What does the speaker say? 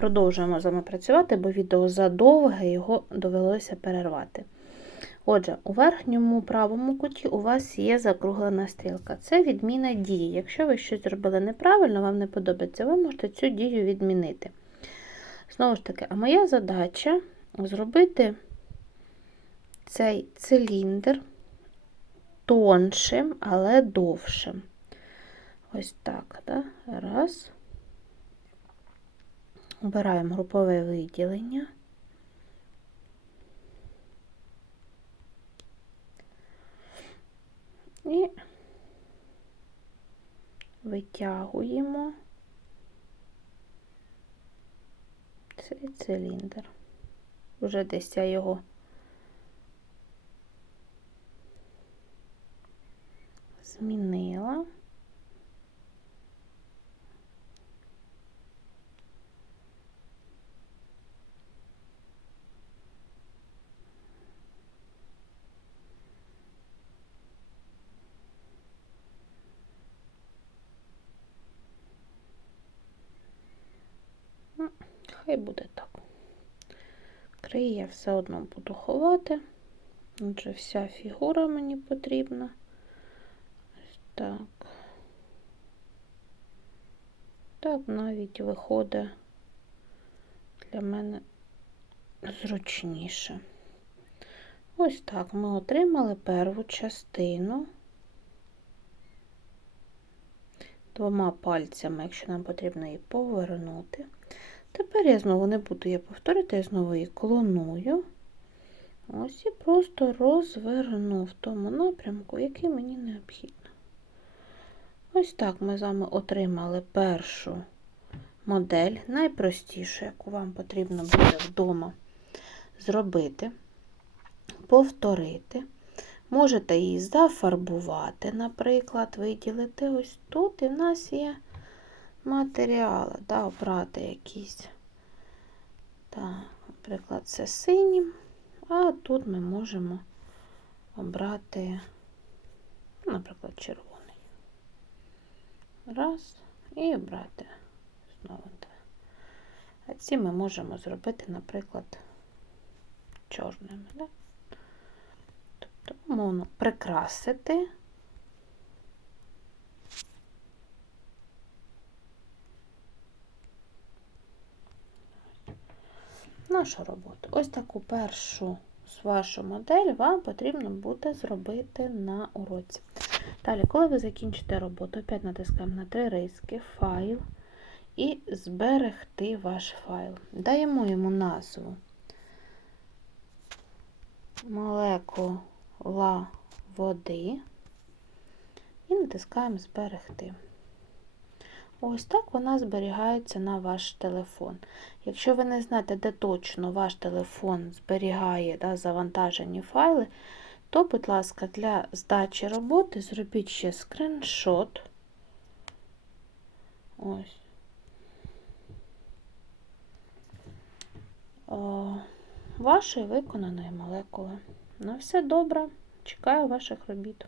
продовжуємо з вами працювати, бо відео задовге, його довелося перервати. Отже, у верхньому правому куті у вас є закруглена стрілка. Це відміна дії. Якщо ви щось зробили неправильно, вам не подобається, ви можете цю дію відмінити. Знову ж таки, а моя задача зробити цей циліндр тоншим, але довшим. Ось так. Да? Раз. Обираємо групове виділення. І витягуємо цей циліндр. Уже десь я його змінила. Ну, Хай буде так. Крий я все одно буду ховати. Отже, вся фігура мені потрібна. Ось так. Так навіть виходить для мене зручніше. Ось так ми отримали перву частину. Двома пальцями, якщо нам потрібно її повернути. Тепер я знову не буду її повторити, я знову її клоную. Ось і просто розверну в тому напрямку, який мені необхідно. Ось так ми з вами отримали першу модель, найпростішу, яку вам потрібно буде вдома зробити, повторити. Можете її зафарбувати, наприклад, виділити ось тут, і в нас є матеріали, да, обрати якісь. Так, наприклад, це синім, а тут ми можемо обрати, наприклад, червоний. Раз, і обрати знову два. А ці ми можемо зробити, наприклад, чорними. Да? Тобто, умовно, прикрасити. Нашу роботу. Ось таку першу вашу модель вам потрібно буде зробити на уроці. Далі, коли ви закінчите роботу, опять натискаємо на три риски, файл і зберегти ваш файл. Даємо йому назву молекула води і натискаємо зберегти. Ось так вона зберігається на ваш телефон. Якщо ви не знаєте, де точно ваш телефон зберігає да, завантажені файли, то, будь ласка, для здачі роботи зробіть ще скриншот. Ось. О, вашої виконаної молекули. Ну, все добре. Чекаю ваших робіт.